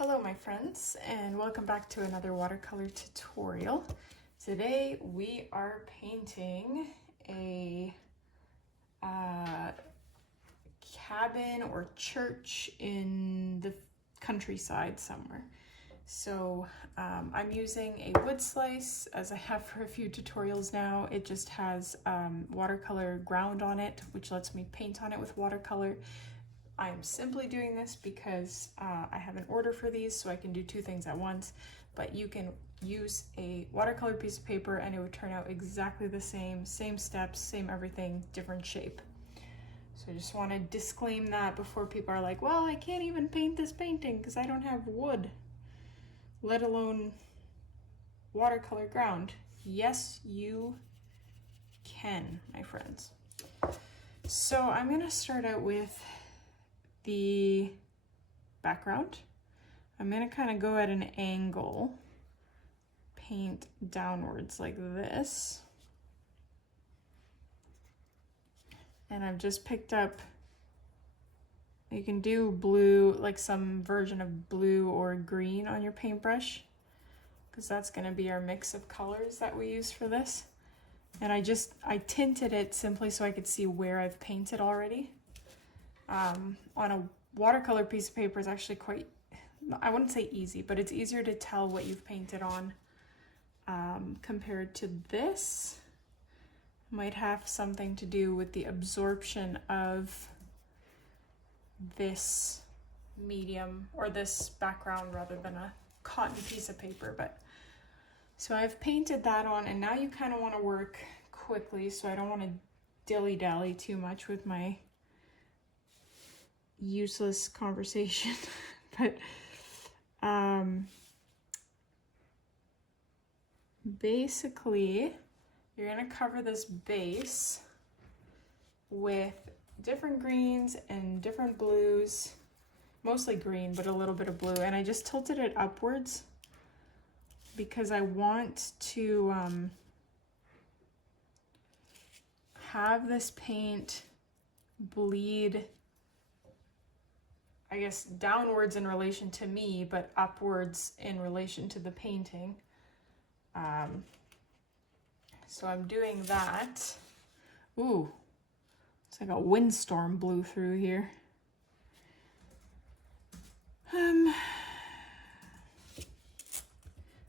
Hello my friends, and welcome back to another watercolor tutorial. Today we are painting a cabin or church in the countryside somewhere. So I'm using a wood slice, as I have for a few tutorials now. It just has watercolor ground on it, which lets me paint on it with watercolor. I'm simply doing this because I have an order for these, so I can do two things at once, but you can use a watercolor piece of paper and it would turn out exactly the same steps, same everything, different shape. So I just want to disclaim that before people are like, well, I can't even paint this painting because I don't have wood, let alone watercolor ground. Yes, you can, my friends. So I'm going to start out with the background. I'm going to kind of go at an angle, paint downwards like this. And I've just picked up, you can do blue, like some version of blue or green on your paintbrush, because that's going to be our mix of colors that we use for this. And I tinted it simply so I could see where I've painted already. On a watercolor piece of paper is actually quite, I wouldn't say easy, but it's easier to tell what you've painted on compared to this. Might have something to do with the absorption of this medium or this background rather than a cotton piece of paper. But so I've painted that on, and now you kind of want to work quickly, so I don't want to dilly-dally too much with my useless conversation. But basically you're going to cover this base with different greens and different blues, mostly green but a little bit of blue, and I just tilted it upwards because I want to have this paint bleed, I guess, downwards in relation to me, but upwards in relation to the painting. So I'm doing that. Ooh, it's like a windstorm blew through here.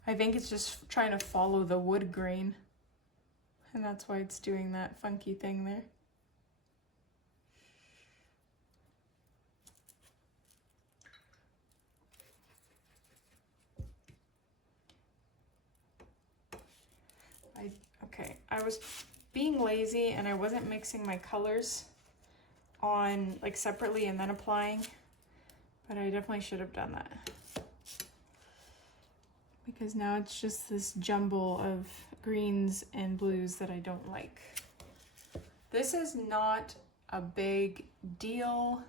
I think it's just trying to follow the wood grain, and that's why it's doing that funky thing there. Okay, I was being lazy and I wasn't mixing my colors on like separately and then applying, but I definitely should have done that, because now it's just this jumble of greens and blues that I don't like. This is not a big deal.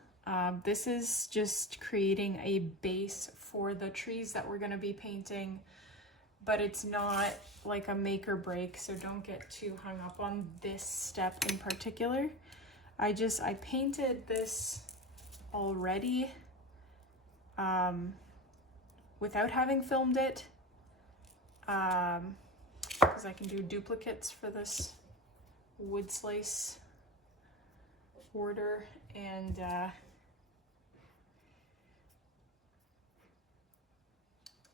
This is just creating a base for the trees that we're going to be painting, but it's not like a make or break, so don't get too hung up on this step in particular. I painted this already without having filmed it, because I can do duplicates for this wood slice order, and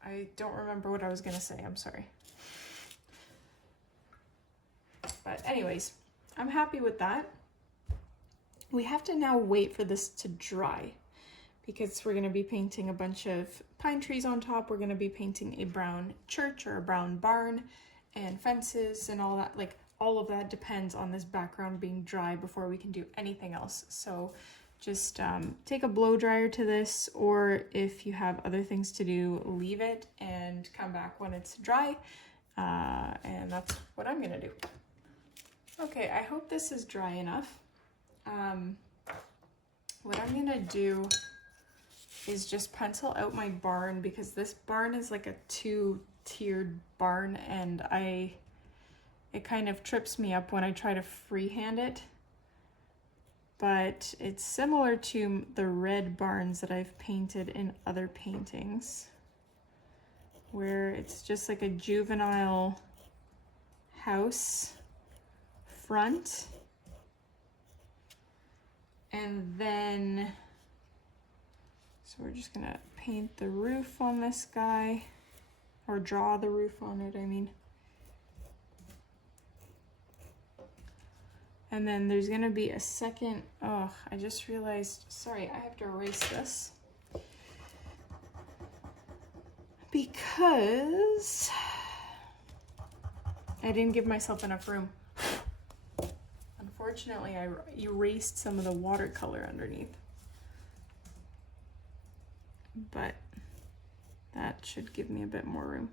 I don't remember what I was gonna say, I'm sorry. But anyways, I'm happy with that. We have to now wait for this to dry, because we're gonna be painting a bunch of pine trees on top. We're gonna be painting a brown church or a brown barn and fences and all that. Like, all of that depends on this background being dry before we can do anything else. So just take a blow dryer to this, or if you have other things to do, leave it and come back when it's dry. And that's what I'm gonna do. Okay, I hope this is dry enough. What I'm gonna do is just pencil out my barn, because this barn is like a two-tiered barn, and it kind of trips me up when I try to freehand it. but it's similar to the red barns that I've painted in other paintings, where it's just like a juvenile house front. And then, so we're just gonna paint the roof on this guy, or draw the roof on it, I mean. And then there's gonna be a second, oh, I just realized, sorry, I have to erase this. Because I didn't give myself enough room. Unfortunately, I erased some of the watercolor underneath. But that should give me a bit more room.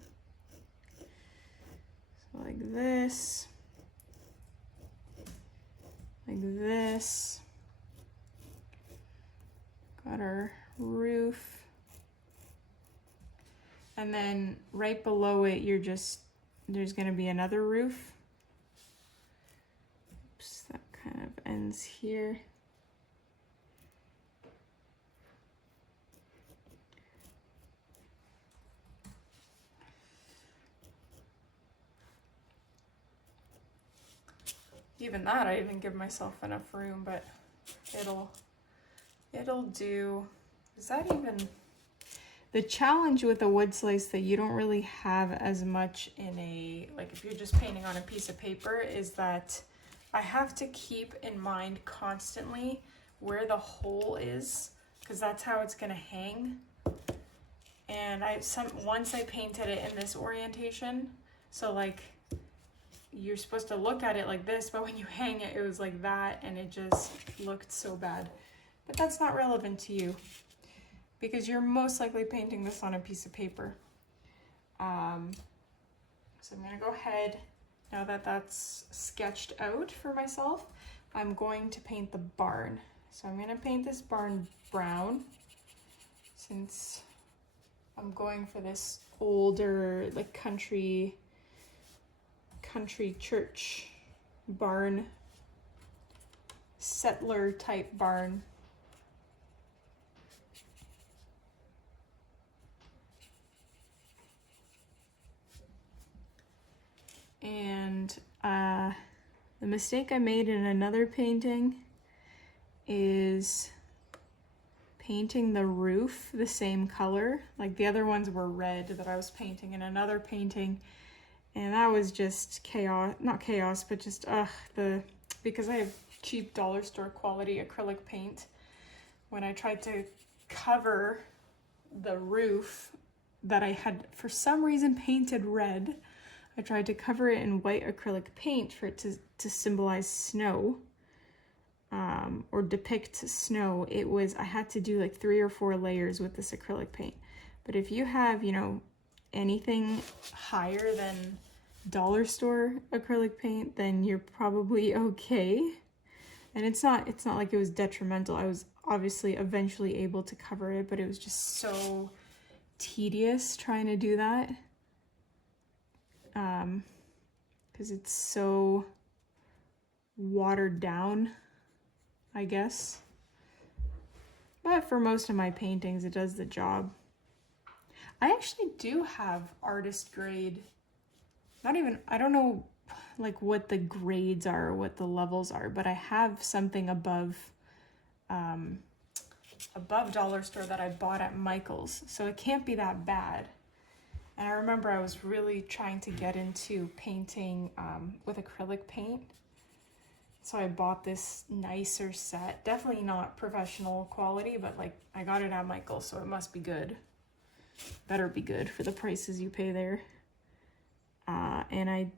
So like this. Like this. Got our roof. And then right below it, there's gonna be another roof. Oops, that kind of ends here. Even that, I didn't give myself enough room, but it'll do. Is that even... The challenge with a wood slice that you don't really have as much in a, like if you're just painting on a piece of paper, is that I have to keep in mind constantly where the hole is, because that's how it's gonna hang. And once I painted it in this orientation, so like you're supposed to look at it like this, but when you hang it, it was like that, and it just looked so bad. But that's not relevant to you, because you're most likely painting this on a piece of paper. So I'm gonna go ahead, now that that's sketched out for myself, I'm going to paint the barn. So I'm gonna paint this barn brown, since I'm going for this older, like country church barn, settler type barn. And the mistake I made in another painting is painting the roof the same color. Like the other ones were red that I was painting in another painting, and that was just chaos, not chaos, but just because I have cheap dollar store quality acrylic paint, when I tried to cover the roof that I had for some reason painted red, I tried to cover it in white acrylic paint for it to symbolize snow, or depict snow. I had to do like 3 or 4 layers with this acrylic paint. But if you have, you know, anything higher than dollar store acrylic paint, then you're probably okay. And it's not like it was detrimental. I was obviously eventually able to cover it, but it was just so tedious trying to do that. Because it's so watered down, I guess. But for most of my paintings, it does the job. I actually do have artist grade, I don't know like what the grades are or what the levels are, but I have something above dollar store that I bought at Michael's, so it can't be that bad. And I remember I was really trying to get into painting with acrylic paint. So I bought this nicer set. Definitely not professional quality, but like I got it at Michael's, so it must be good. Better be good for the prices you pay there. And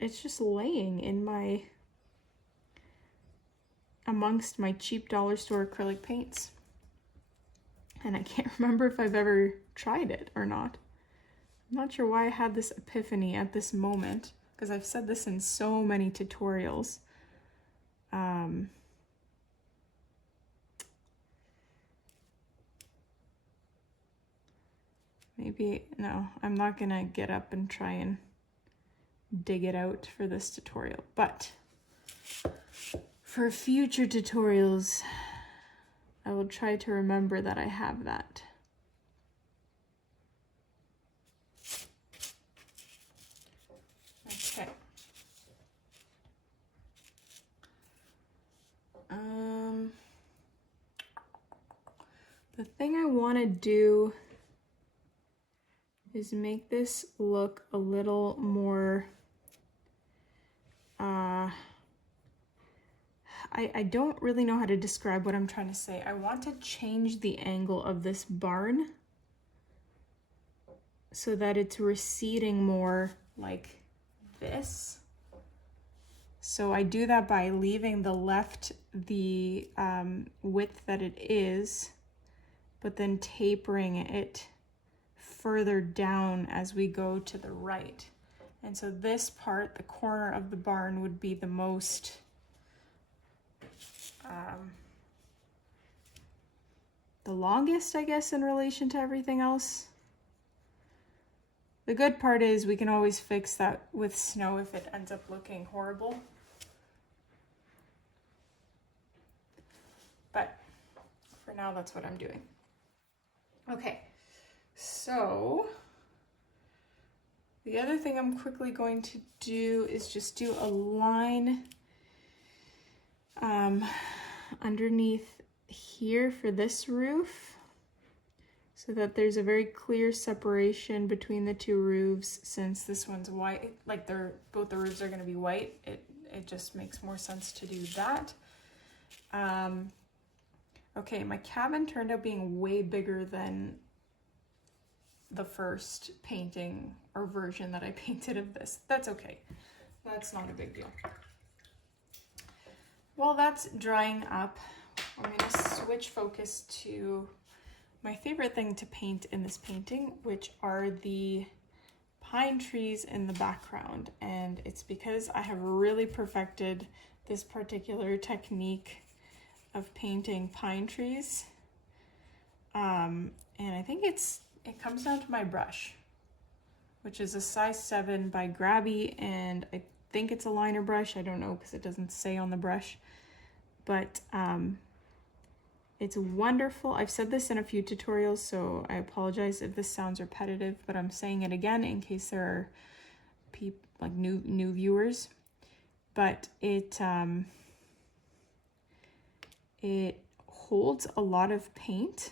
it's just laying in amongst my cheap dollar store acrylic paints. And I can't remember if I've ever tried it or not. I'm not sure why I had this epiphany at this moment, because I've said this in so many tutorials. Maybe, no, I'm not gonna get up and try and dig it out for this tutorial, but For future tutorials, I will try to remember that I have that. Okay. The thing I want to do is make this look a little more, I don't really know how to describe what I'm trying to say. I want to change the angle of this barn so that it's receding more like this. So I do that by leaving the left the width that it is, but then tapering it further down as we go to the right. And so this part, the corner of the barn, would be the most the longest, I guess, in relation to everything else. The good part is we can always fix that with snow if it ends up looking horrible. But for now, that's what I'm doing. Okay, so the other thing I'm quickly going to do is just do a line underneath here for this roof so that there's a very clear separation between the two roofs. Since this one's white, like both the roofs are going to be white, it just makes more sense to do that. Okay, my cabin turned out being way bigger than the first painting or version that I painted of this. That's okay. That's not a big deal. While that's drying up, I'm going to switch focus to my favorite thing to paint in this painting, which are the pine trees in the background. And it's because I have really perfected this particular technique of painting pine trees. And I think it comes down to my brush, which is a size 7 by Grabby, and I think it's a liner brush. I don't know because it doesn't say on the brush, but it's wonderful. I've said this in a few tutorials, so I apologize if this sounds repetitive, but I'm saying it again in case there are people like new viewers. But it holds a lot of paint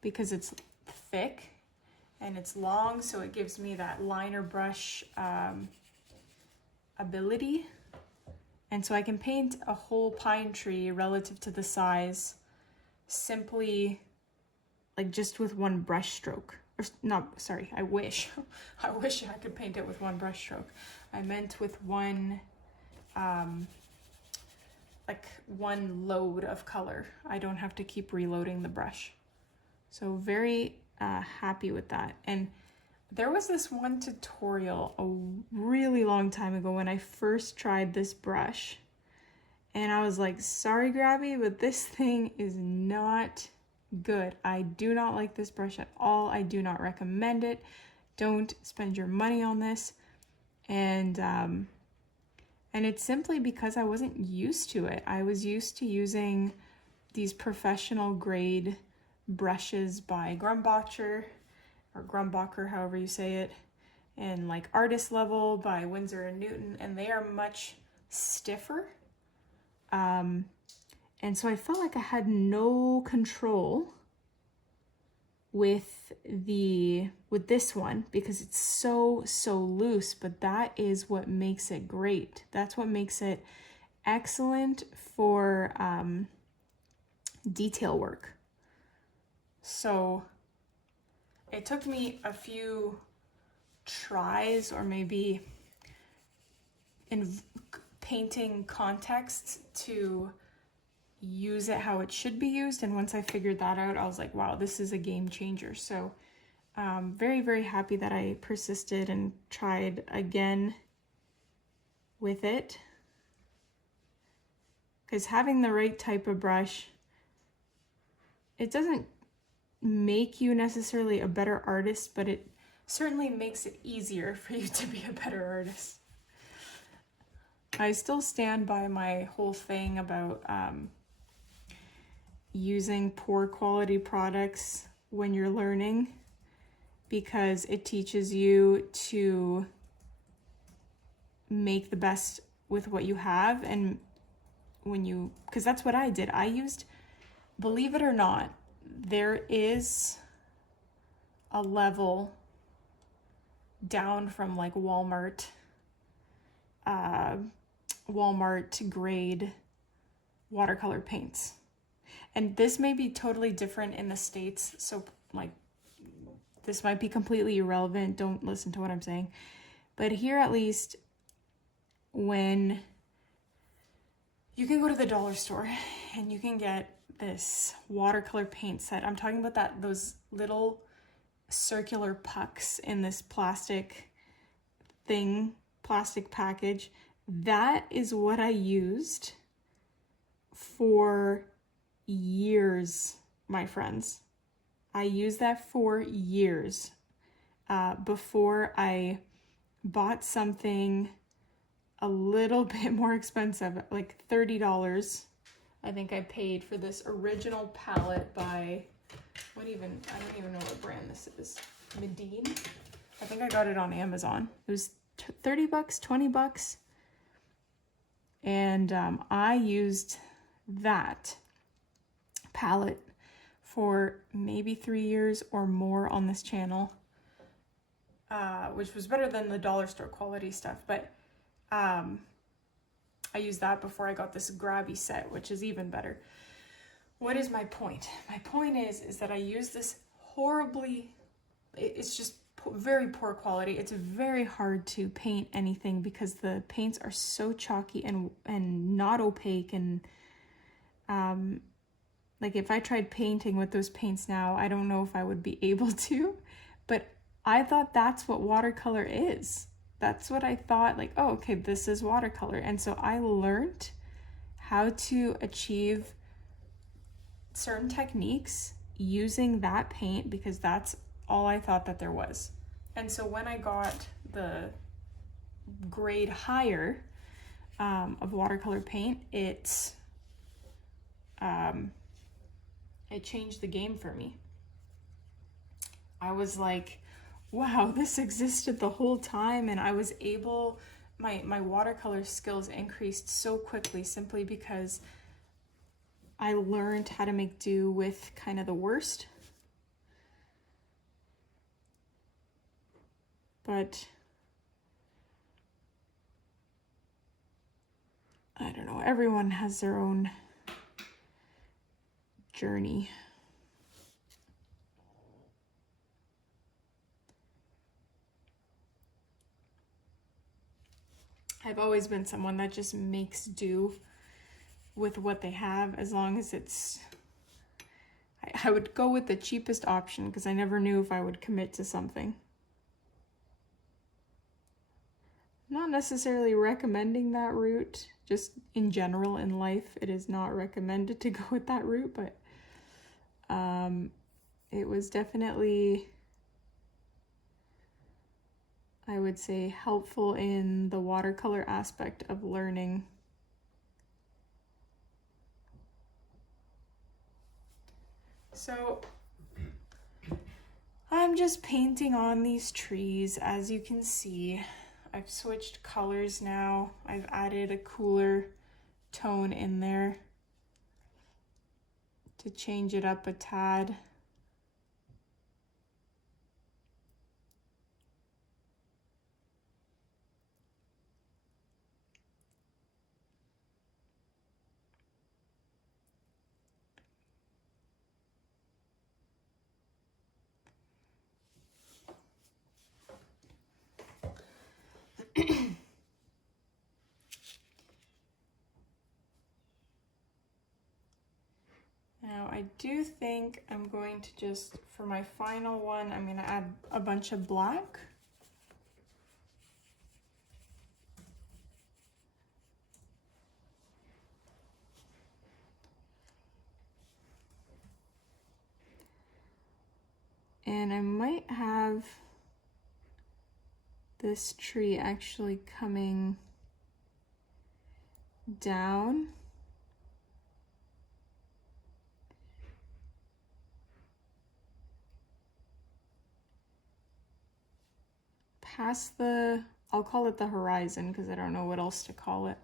because it's thick and it's long, so it gives me that liner brush ability. And so I can paint a whole pine tree relative to the size simply like just with one brush stroke. Or not, sorry, I wish I could paint it with one brush stroke. I meant with one like one load of color. I don't have to keep reloading the brush. So very happy with that. And there was this one tutorial a really long time ago when I first tried this brush, and I was like, sorry Grabby, but this thing is not good. I do not like this brush at all. I do not recommend it. Don't spend your money on this. And it's simply because I wasn't used to it. I was used to using these professional grade brushes by Grumbacher, or Grumbacher, however you say it, and like artist level by Winsor & Newton, and they are much stiffer. And so I felt like I had no control with this one because it's so loose, but that is what makes it great. That's what makes it excellent for detail work. So it took me a few tries, or maybe in painting contexts, to use it how it should be used. And once I figured that out, I was like, wow, this is a game changer. So very happy that I persisted and tried again with it, because having the right type of brush, it doesn't make you necessarily a better artist, but it certainly makes it easier for you to be a better artist. I still stand by my whole thing about using poor quality products when you're learning, because it teaches you to make the best with what you have. And because that's what I did. I used, believe it or not, there is a level down from like Walmart grade watercolor paints. And this may be totally different in the States, so like this might be completely irrelevant. Don't listen to what I'm saying. But here at least, when you can go to the dollar store and you can get this watercolor paint set. I'm talking about those little circular pucks in this plastic package. That is what I used for years, my friends. I used that for years before I bought something a little bit more expensive, like $30. I think I paid for this original palette by, I don't even know what brand this is. Medine. I think I got it on Amazon. It was 30 bucks, 20 bucks. And I used that palette for maybe 3 years or more on this channel, which was better than the dollar store quality stuff. But I used that before I got this grabby set, which is even better. What is my point? My point is that I use this horribly, it's just very poor quality. It's very hard to paint anything because the paints are so chalky and not opaque. And like if I tried painting with those paints now, I don't know if I would be able to, but I thought that's what watercolor is. That's what I thought, like, oh, okay, this is watercolor. And so I learned how to achieve certain techniques using that paint because that's all I thought that there was. And so when I got the grade higher of watercolor paint, it changed the game for me. I was like, wow, this existed the whole time, and I was able, my watercolor skills increased so quickly simply because I learned how to make do with kind of the worst. But I don't know, everyone has their own journey. I've always been someone that just makes do with what they have, as long as it's, I would go with the cheapest option because I never knew if I would commit to something. Not necessarily recommending that route, just in general in life, it is not recommended to go with that route, but it was definitely, I would say, helpful in the watercolor aspect of learning. So I'm just painting on these trees. As you can see, I've switched colors now. I've added a cooler tone in there to change it up a tad. Now I do think I'm going to just, for my final one, I'm going to add a bunch of black. And I might have this tree actually coming down, past the, I'll call it the horizon because I don't know what else to call it.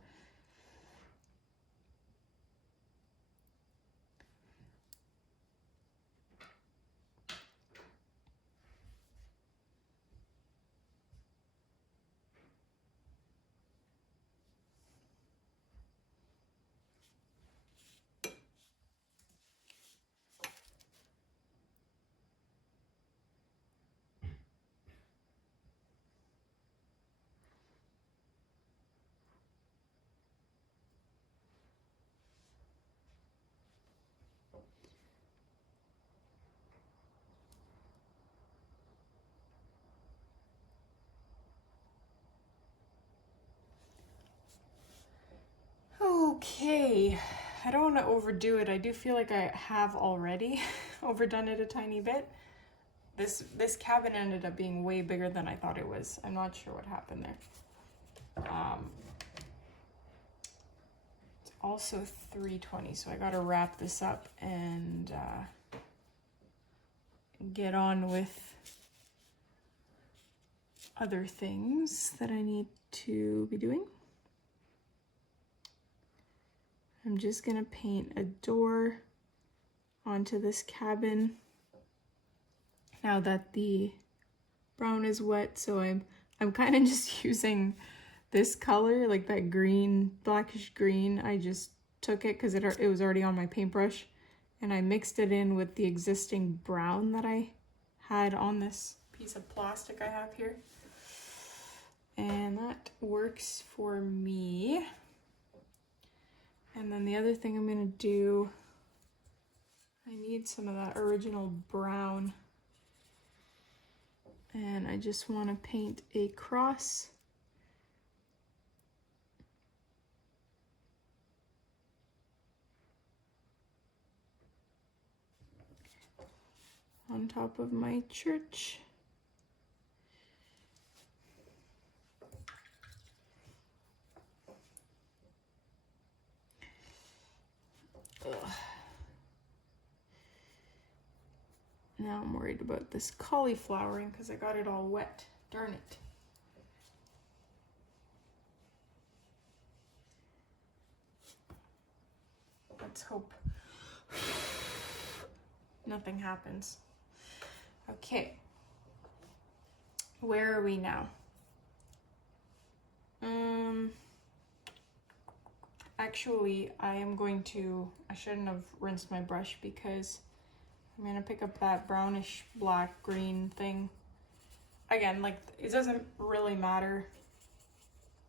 Okay, I don't want to overdo it. I do feel like I have already overdone it a tiny bit. This cabin ended up being way bigger than I thought it was. I'm not sure what happened there. It's also 3:20, so I gotta wrap this up and get on with other things that I need to be doing. I'm just gonna paint a door onto this cabin now that the brown is wet, so I'm kind of just using this color, like that green, blackish green. I just took it because it was already on my paintbrush, and I mixed it in with the existing brown that I had on this piece of plastic I have here. And that works for me. And then the other thing I'm gonna do, I need some of that original brown. And I just wanna paint a cross on top of my church. Ugh. Now I'm worried about this cauliflowering because I got it all wet. Darn it. Let's hope nothing happens. Okay. Where are we now? Actually, I shouldn't have rinsed my brush because I'm gonna pick up that brownish black green thing. Again, like, it doesn't really matter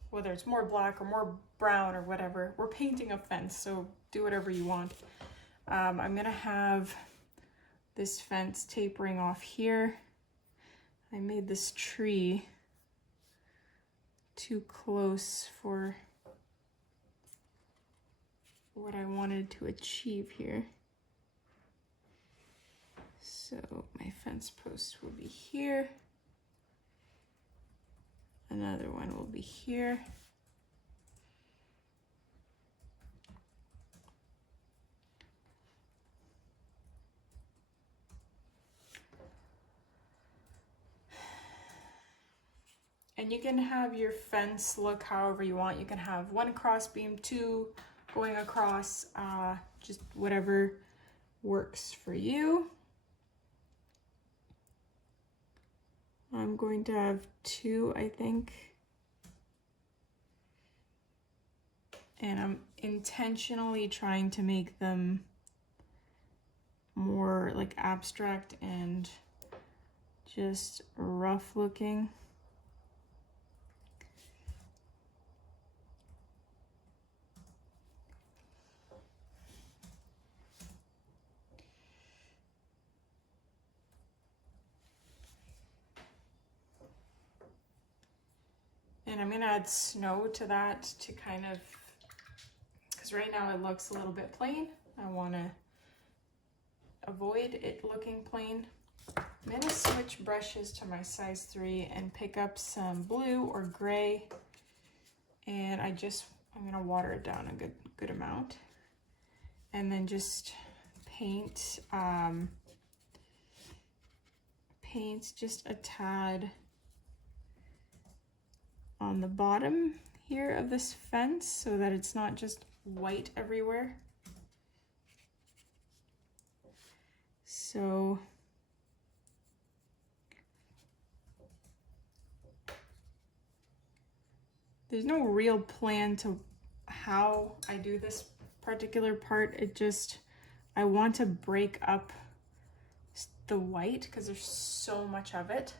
whether it's more black or more brown or whatever. We're painting a fence, so do whatever you want. I'm gonna have this fence tapering off here. I made this tree too close for what I wanted to achieve here. So my fence post will be here. Another one will be here. And you can have your fence look however you want. You can have one cross beam, two going across, just whatever works for you. I'm going to have two, I think. And I'm intentionally trying to make them more like abstract and just rough looking. And I'm gonna add snow to that to kind of, because right now it looks a little bit plain. I wanna avoid it looking plain. I'm gonna switch brushes to my size 3 and pick up some blue or gray. And I I'm gonna water it down a good amount, and then just paint just a tad on the bottom here of this fence so that it's not just white everywhere. So there's no real plan to how I do this particular part. I want to break up the white because there's so much of it.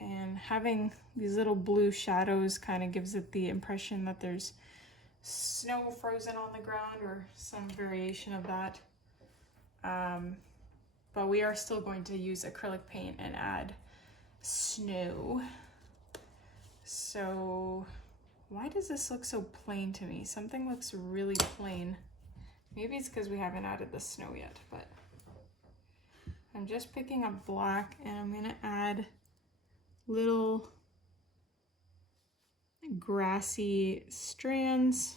And having these little blue shadows kind of gives it the impression that there's snow frozen on the ground or some variation of that. But we are still going to use acrylic paint and add snow. So why does this look so plain to me? Something looks really plain. Maybe it's because we haven't added the snow yet, but I'm just picking up black and I'm gonna add little grassy strands.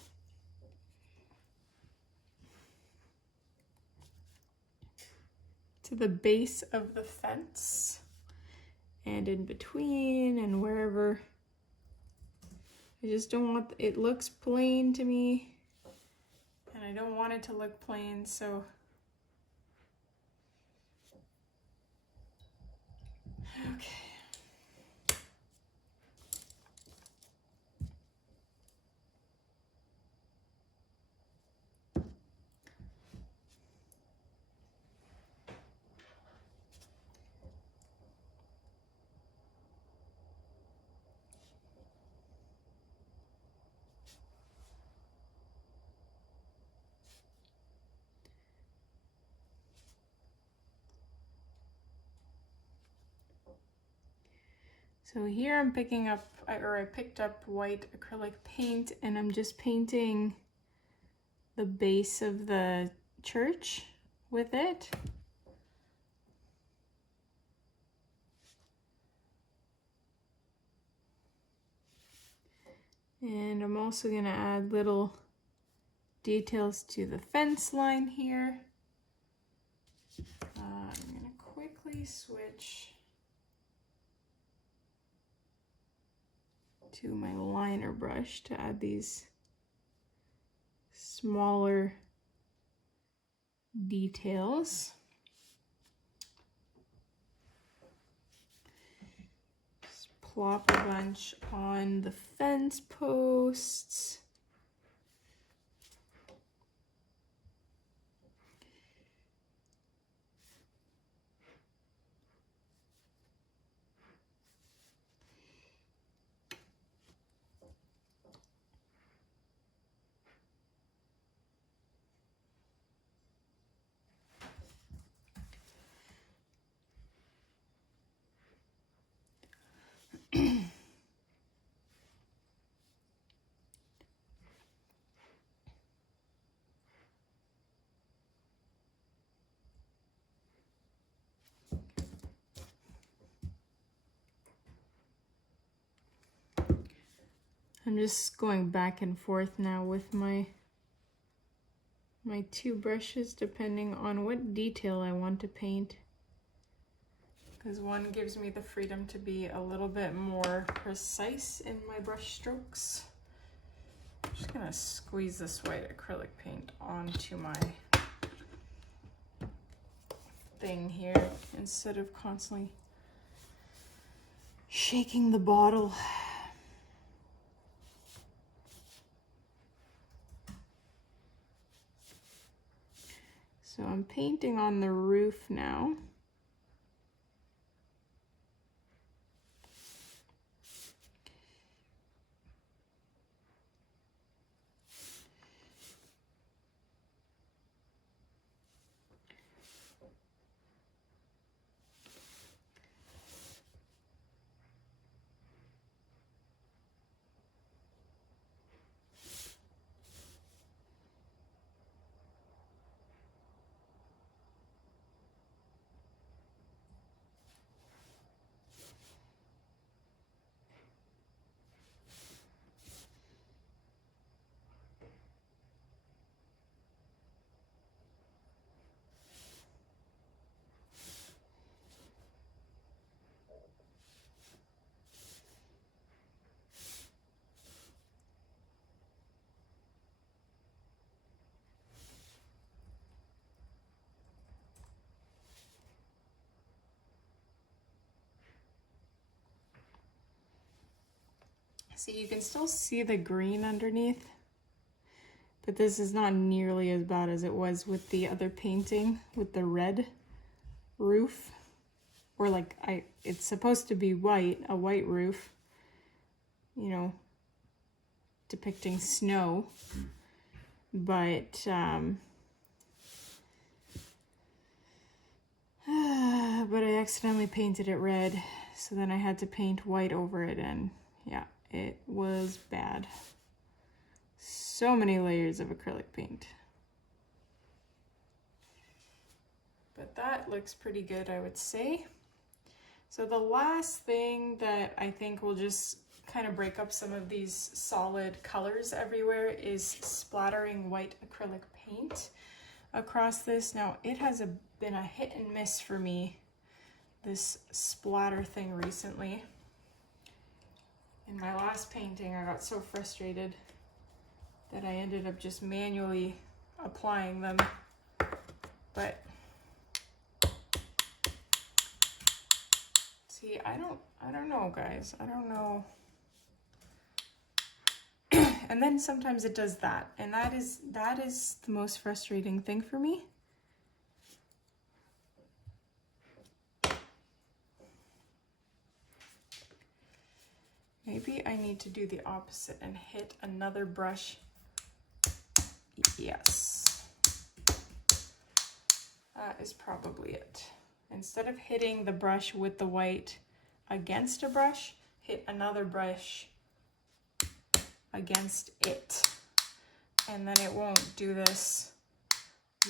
To the base of the fence and in between and wherever. I just don't want, it looks plain to me and I don't want it to look plain, so okay. So here I'm picking up, I picked up white acrylic paint and I'm just painting the base of the church with it. And I'm also gonna add little details to the fence line here. I'm gonna quickly switch to my liner brush to add these smaller details. Just plop a bunch on the fence posts. I'm just going back and forth now with my two brushes depending on what detail I want to paint. Because one gives me the freedom to be a little bit more precise in my brush strokes. I'm just gonna squeeze this white acrylic paint onto my thing here instead of constantly shaking the bottle. So I'm painting on the roof now. See, you can still see the green underneath, but this is not nearly as bad as it was with the other painting with the red roof. Or like, it's supposed to be white, a white roof, you know, depicting snow, but I accidentally painted it red, so then I had to paint white over it, and yeah, it was bad. So many layers of acrylic paint. But that looks pretty good, I would say. So the last thing that I think will just kind of break up some of these solid colors everywhere is splattering white acrylic paint across this. Now, it has been a hit and miss for me, this splatter thing recently. In my last painting, I got so frustrated that I ended up just manually applying them. But see, I don't know, guys. I don't know. And then sometimes it does that, and that is the most frustrating thing for me. Maybe I need to do the opposite and hit another brush. Yes. That is probably it. Instead of hitting the brush with the white against a brush, hit another brush against it. And then it won't do this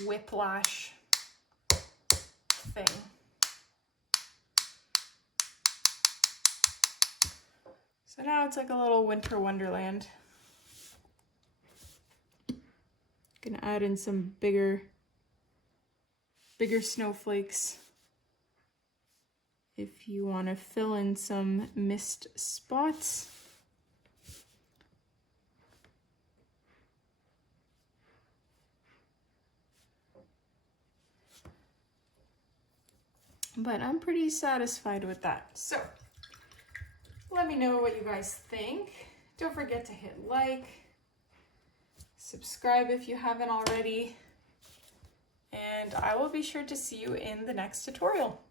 whiplash thing. So now it's like a little winter wonderland. Gonna add in some bigger snowflakes if you want to fill in some missed spots. But I'm pretty satisfied with that. So let me know what you guys think. Don't forget to hit like, subscribe if you haven't already, and I will be sure to see you in the next tutorial.